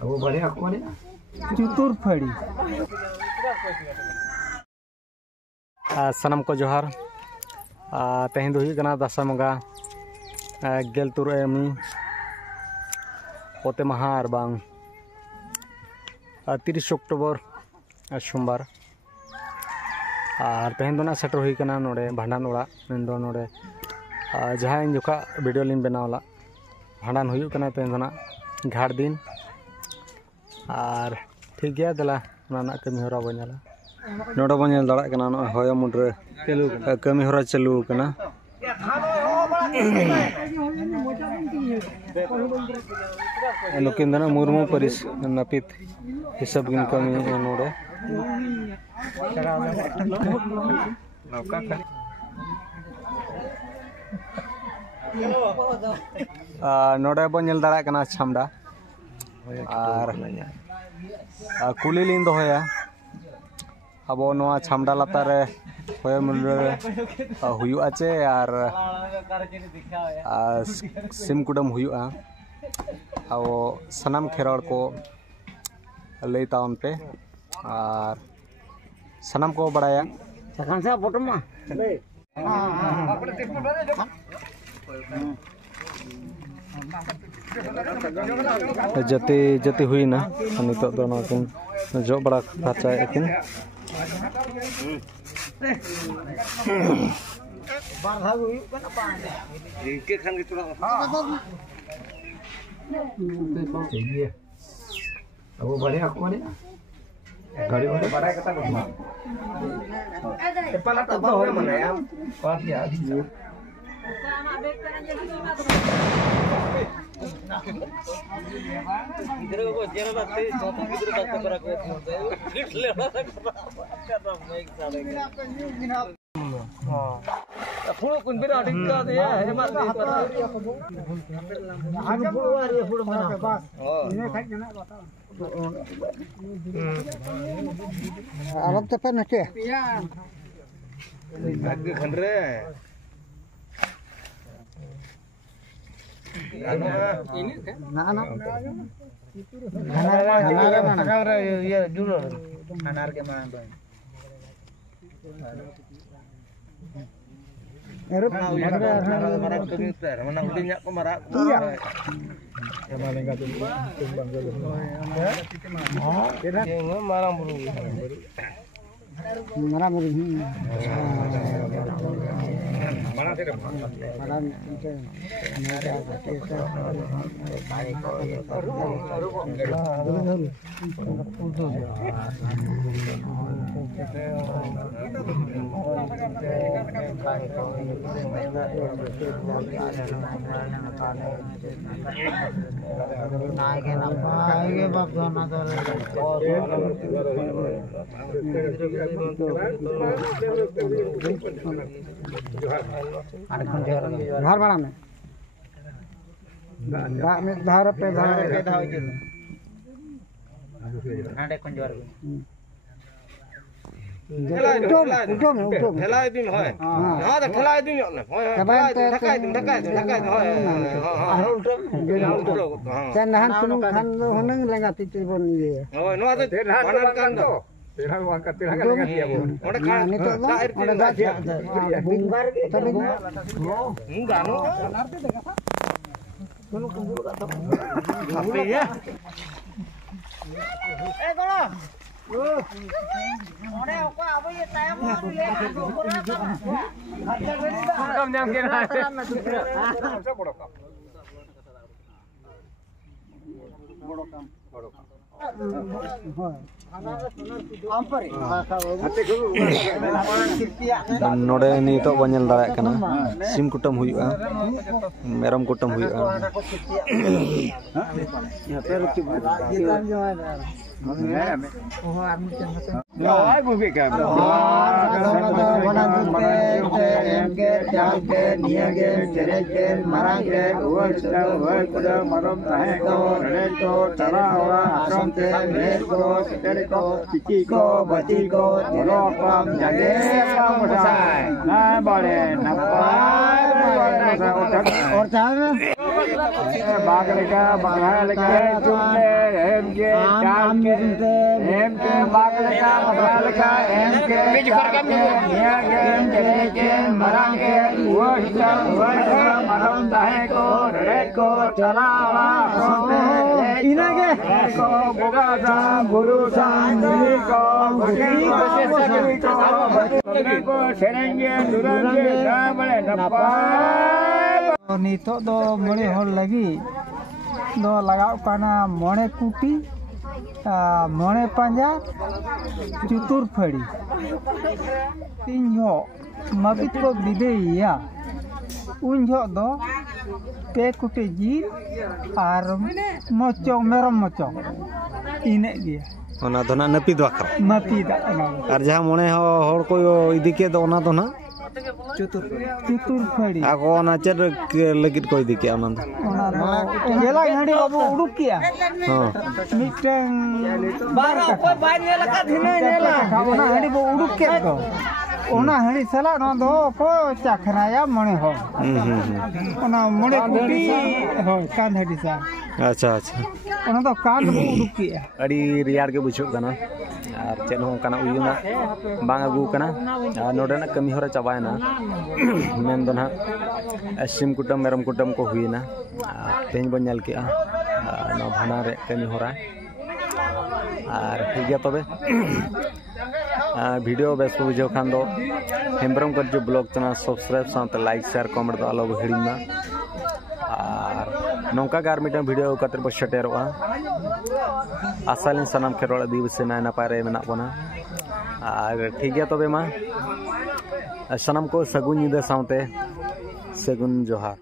Abu balik aku ni. Jutur fadi. sanam ko johar tehin do kana dasa monga gel tur emi pote mahar bang 30 Oktober सोमवार और तेहन दो shutter हुई कना नोडे भांडान ओड़ा main नोडे जहाँ जोखा वीडियो लिंग बनावला भांडान हुई कना तेहन दो घाट दिन और ठीक गया दला ना कमी हरा बनेला नोडे बन नेल दाड़ा कना होय मुंडरे कमी हरा चालू कना नुकिन दना मुर्मू परिस नापित हिसाब गिन कमी नोडे नोडे बन नेल दाड़ा कना छामडा और कुली लिन दोया अब नोआ छामडा लातार रे होय मुल्ले हुयुआ चे और सिम कुडम हुयुआ अब सनाम खेरवाड़ को लई तावन पे और सनाम को बड़ाया जति जति हुई ना नितो दो नकिन जो बड़ा खर्चा किन Abu balik aku ni. Gari mana barai kata kau. Kepala tak tahu mana ya. Pas ya. Gider ko jera datte chota gider datte para ko le karna mai sare फूल कुन बिरा टिका दे है मत दे पर आगे फूल आ रही फूल बना बस इन्हें खाई ना बताओ अलग तो पे नके आगे खन रे ini ना ना खाना रे ये जुड़ो खाना के मान दो Erup, mana komputer, mana udinya kemarak. Iya. Yang mana enggak tumbang dulu. Oh, kira marang buru. Marang buru. Mana tidak? Marang itu. घर बड़ा में धार पे धार ठेला दिन है हां तो ठेला दिन ना ढकाई दिन होय चंदन सुनु खान हनंग लेंगा तिते बन ये होय नो तो बनन कान दो तेरा angkat तेरा लेंगा dia bu oda kan oda दा bungbar tapi enggak no arti dekat sunu kumburu ka tapi ya kono Ore ko abo ye tayam maru le ado pura ka hatta gani da kam jam ke na bodo kam नोडे नितो बनेल दाड़ा कना SIM कुटम हुयुआ मेरम कुटम हुयुआ Ay, bubik kan. बागलेका बागलेका चुने M के चार के M के बागलेका बागलेका M के चार के निया के जरे के मरंग के वो मरम दाहे को रे को चलावा इना के को बुगादा गुरु सांगी को को सेरेंगे दुरंगे दाबले नपा नितो दो मोड़े हर लगी दो लगाव काना मोड़े कुटी मोड़े पंजा चुतुर फड़ी तीन जो मबित को बिदेया उन जो दो पे कुटी जी और मोचो मेरम मोचो इने दिए ओना दोना नपी दो आखर मपी दा और जहां मोने हर को इदी के दो ओना दोना चुतुर फड़ी आको ओना चेर लगित को इदी के ओना येला हडी बाबू उडुक किया हां मिटन बारा कोई बाय नेला का धिने नेला ओना हडी बो उडुक के दो ओना हडी सला न दो को चाखनाया मणे हो ओना मणे कुटी हो कान हडी सा अच्छा अच्छा ओना तो कान बो उडुक किया अड़ी रियार के बुझो कना और चेन हो कना उयुना बांग अगु कना नोडेना कमी होरा चाबायना मेन दो ना सिम कुटम मेरम कुटम को हुईना तेज बन नेल के ना भाना रे कमी होरा और ठीक है तबे वीडियो बेस बुझो खान दो हेम्ब्रम कर जो ब्लॉग चैनल सब्सक्राइब साथ लाइक शेयर कमेंट दो आलो हिड़ीना और नौका गार मिटन वीडियो कतर बो सेटेरोआ आसालिन सनाम खेरोल दिवस नाय नपाय रे मेना बना और ठीक है तबे मा सनाम को सगुन निदा साउते सगुन जोहार।